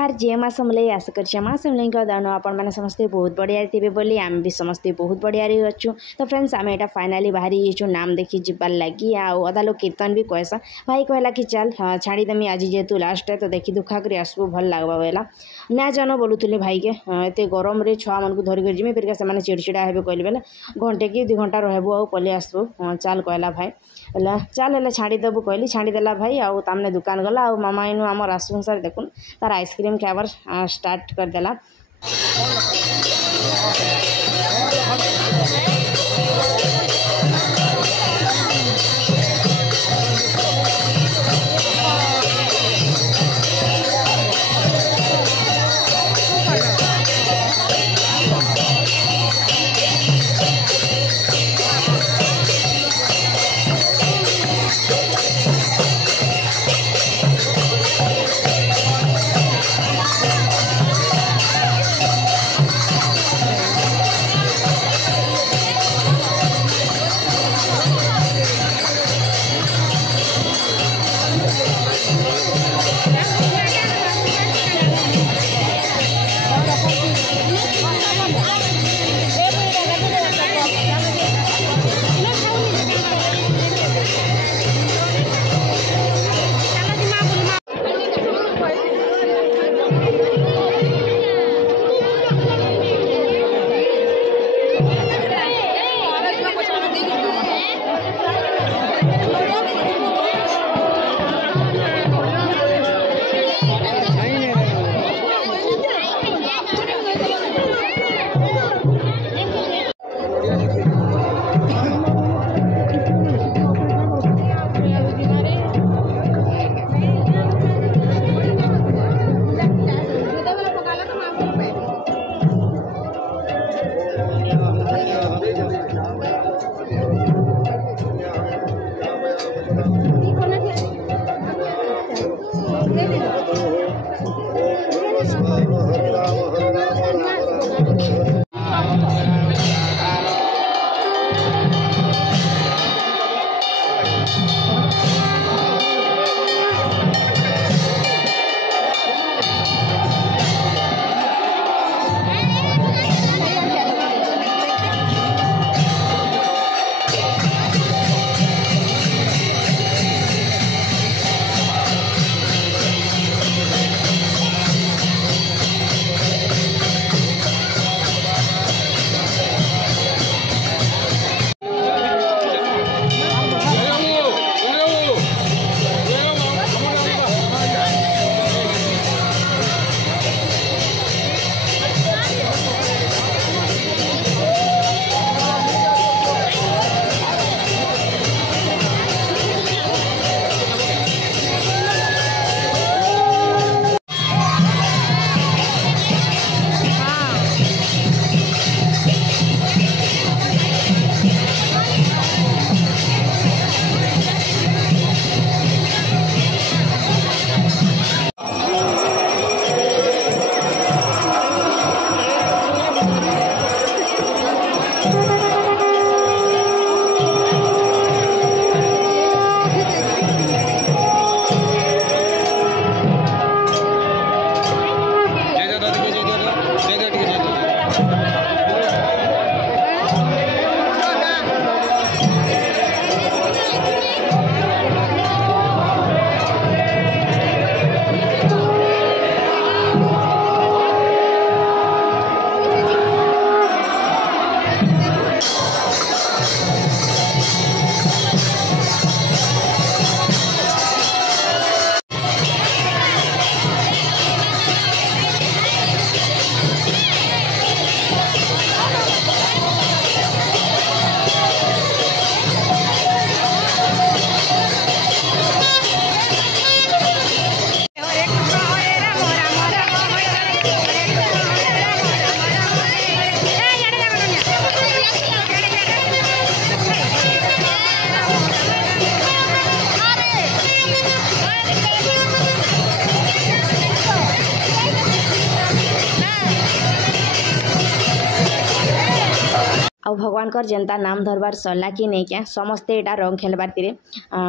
जोहार जे माँ समले आशा कर माँ समले दान आपण मैंने समस्ते बहुत बढ़िया थे बोली आम भी समस्ते बहुत बढ़िया अच्छु। तो फ्रेंड्स आम यहाँ फाइनाली बाहरी जो नाम देखी जीवार लगी आधा लोग कीर्तन भी कहसा भाई कहला कि चल छाड़ीदेमी आज जेहेतु लास्ट है तो देखी दुखा कर आसबू भल लगवा बोला ना जान बोलूली भाई के एत गरम छुआ मन को धरिक जिमी फिर से चिड़चिड़ा हे कहली बेले घंटे कि 2 घंटा रहबू आ पलि आसबू चल कहला भाई बोला चल हेल्ले छाड़ीदेबू कहली छाड़ीदेला भाई आउ तामने दुकान गला आ मामा इनू आम आसुसार देखुन तार आइसक्रीम खाइबार स्टार्ट करदेला। भगवान कर जेंता नाम धरबार सरला कि नहीं क्या समस्ते एटा रंग खेलबार तीरे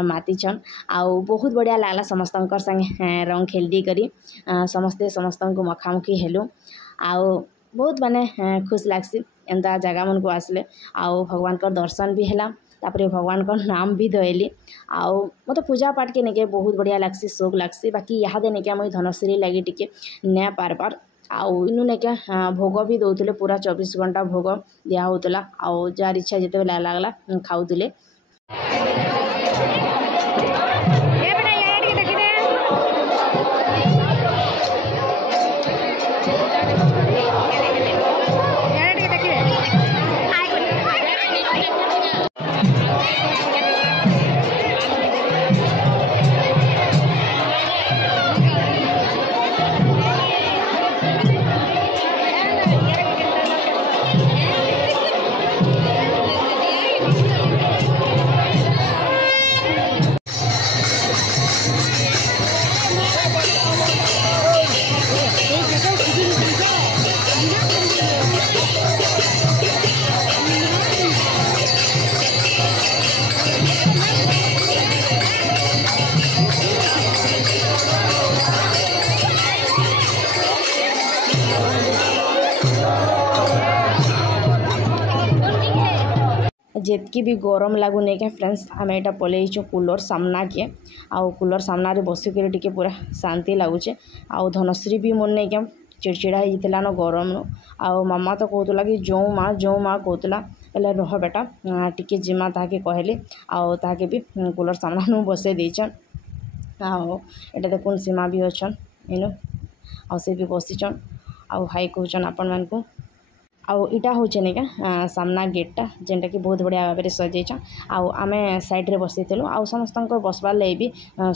मातिछन आउ बहुत बढ़िया लागला समस्तंकर संगे रंग खेलदी करी समस्ते समस्तंको मखामुखी हेलु आउ बहुत माने खुश लागसी एंता जगह मन को आसले आउ भगवान का दर्शन भी हैला तापरे भगवान का नाम भी धइली आउ मते पूजा पाठ के नेके बहुत बढ़िया लागसी शौक लागसी बाकी यहाँ दे नेके मुई धनश्री लगी टिके ने पारबार आउ इनु नेके भोग भी दउतले पूरा 24 घंटा भोग दिया होतला आउ जार इच्छा जेते बेला लागला खाउतले जेतकी भी गरम लागू नहीं क्या फ्रेंड्स आम यहाँ पलैचु कूलर सामना के आउ कूलर सामना रे बसिक टिके पूरा शांति लगुचे आउ धनश्री भी मन नहीं क्या चिड़चिड़ा होता न गरम नु आउ मामा तो कहला कि जो माँ कहला बोले रह बेटा टिके जिमा ताके कहली आउ ताके भी कूलर सामना नु बसे देचन आउ एटा देखुन सीमा भी अच्छन इनु आउ से भी बसीचन आउ हाई कहचन आपण मान को आउ इटा होचे नहीं क्या सामना गेटटा जेनटा कि बहुत बढ़िया भाव में सजेचा आउ आमे साइड रे बसैथिलु आउ समस्त बसबार लगे भी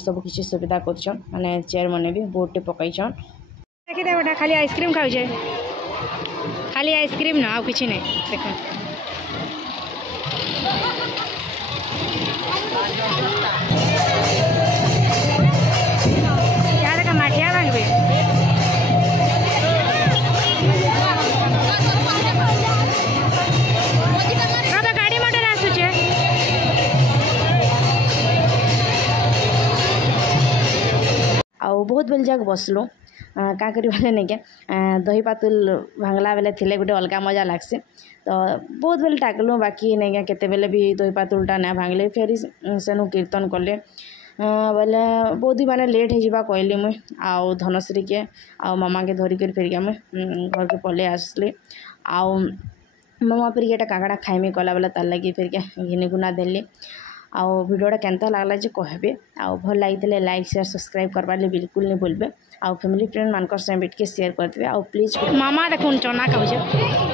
सब किसी सुविधा करछन माने चेयर मने भी बोर्ड पकईछन देखि दे बेटा खाली आइसक्रीम खाउछे खाली आइसक्रीम ना आउ किछि नहीं देखो यार का माठिया भांगबे आउ बहुत बेल जाक बसलु का करी बोले नहीं क्या दही पातुल भांगला बेले थिले गोटे अलग मजा लागसी तो बहुत बेल टाकलु बाकी नहीं क्या केते बेले भी दही पातुलटा ना भांगले फेर सेनु कीर्तन कले बोले बहुत ही माने लेट हो कहली मुई आउ धनश्री के आउ मामा के धरिक फिर के मुई घर के पले आसली आउ मामा फिर के काकड़ा खाइमी कला बेला तार लगी फिर के घिनी गुना देली आउ वीडियोटा केनता लागला जे कहबे आउ भल लागिले लाइक शेयर सब्सक्राइब करबा ले बिल्कुल नहीं भूलबे आउ फैमिली फ्रेंड मानकर संग बैठ के शेयर करते आउ प्लीज मामा देखुन चना खाउछे।